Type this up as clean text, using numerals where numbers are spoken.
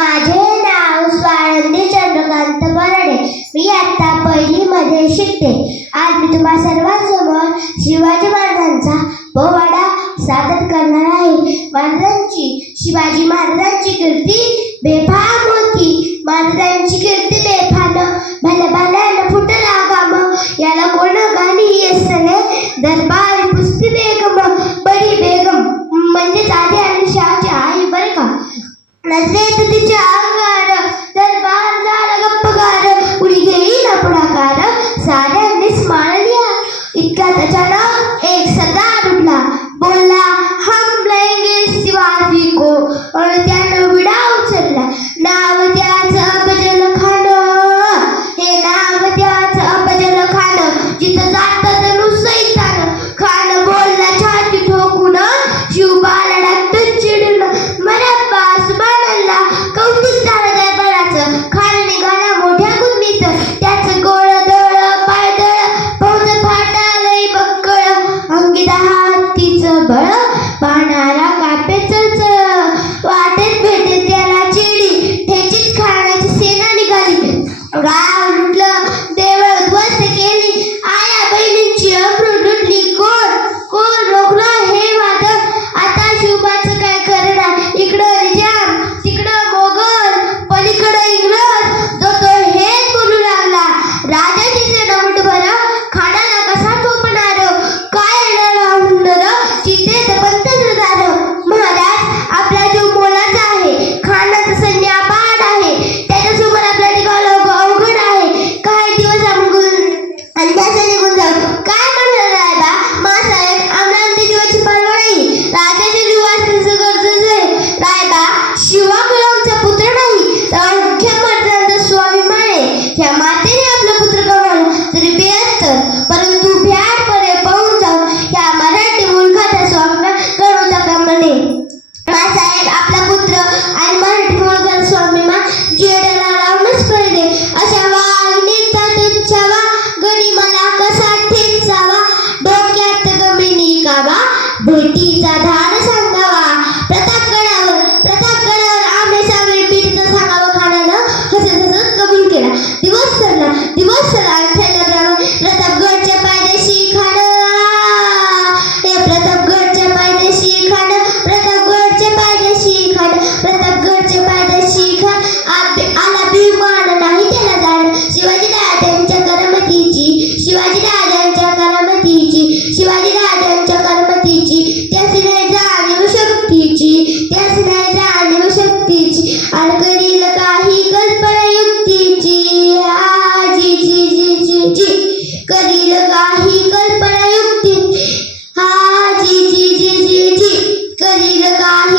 माझे नाव स्वानंदी चंद्रकांत बर्डे. मी आता पहिलीमध्ये शिकते. आज मी तुम्हा सर्वांसमोर शिवाजी महाराजांचा पोवाडा सादर करणार आहे. शिवाजी महाराजांची कीर्ती बेफाम होती. महाराजांची कीर्ती बेफाम भल्या भल्यानं फुटला गाम. याला कोण गाणी असले दरबार पुस्ती बेगम. बडी बेगम म्हणजे आधी आणि शहाची आई बरं का. नजरेत तिच्या अंगार दरबार झाला गप्पगार. उडी घेईना पुढाकार साऱ्यांनीच मानल्या. इतक्यात अचानक एक सरदार उठला, बोलला हम लेंगे शिवाजी को. और त्यानं विडा उचलला. नाव त्याचं अफजल खान. हे नाव त्याचं अफजल खान. जिथं जातं जणू सैतान. खान बोलला छाती ठोकून, शिवबाला डाकतं चिडून. मरब्बा सुभानअल्ला कौतुक झालं दरबाराचं. खान निघाला मोठ्या कुंडीत. त्याचं गोळ दळ पायदळ फौज फाटालय बक्कळ. अंगी हत्तीचं बळ पाहणारा कापे चळचळ. वाटेत भेटे त्याला चिडी ठेचीत खानाची सेना निघाली. गाव लुटलं, देवळ उद्ध्वस्त केली. आया बहिणींची अब्रू लुटली. कोण रोखलं हे वादळ. आता शिवबाचं काय करणार. इकडं निजाम तिकडं मोगल पलीकडं इंग्रज. जो तो हेच बोलू लागला. राजाची सेना मुठभर खानाला कसा थोपणार. काय येणार हुंडर चितेत पंतद्र दार. महाराज आपला जीव मोलाचा आहे. खानाचं सैन्य अपाट आहे. त्याच्यासमोर आपला टिकाव अवघड आहे. काही दिवस अंदाज निघून जाऊ. काय म्हणणार राजा मासाहेब. आम्हाला आमच्या जीवाची पर्वा नाही. राजाच्या जीवाचं गरजेचं आहे. रायबा शिवा गुलामचा पुत्र नाही तर मुख्य मर्दांचा स्वाभिमान आहे. ह्या मातेने आपला पुत्र गमावला तरी बेअस्तर, परंतु भ्याडपणे पाहून जाऊन ह्या मराठी मुलखाचा स्वाभिमान गळवता कामा नये. मासाहेब आपला पुत्र आणि मराठी मुलखाचा स्वाभिमान जेडाला लावूनच पडले. अशा वागणीचा तुच्छावा गणी मला कसा ठेचावा. डोक्यात गमिनी कावा भेटीचा धाड सांगावा. प्रतापगडावर आम्ही सागरी पीठचं सांगावं. खानानं हसत कबूल केला. दिवस सरला ठरल्याप्रमाणे प्रतापगडच्या पायदेशी खान. हे प्रतापगडच्या पायदेशी खान. प्रतापगडच्या पायदेशी खान. प्रतापगडच्या पायदेशी खान. आला भिमान नाही त्याला जाण. शिवाजीराजांच्या करमतीची. शिवाजीराजांच्या करमतीची. शिवाजीराजांच्या करमतीची. त्याची नाही जाणीव शक्तीची. त्याची नाही जाणीव शक्तीची. आणि करील काही कल्पना युक्तीची. जी जी जी जी जी करील काही कल्पना युक्ती. जी जी जी जी जी करील काही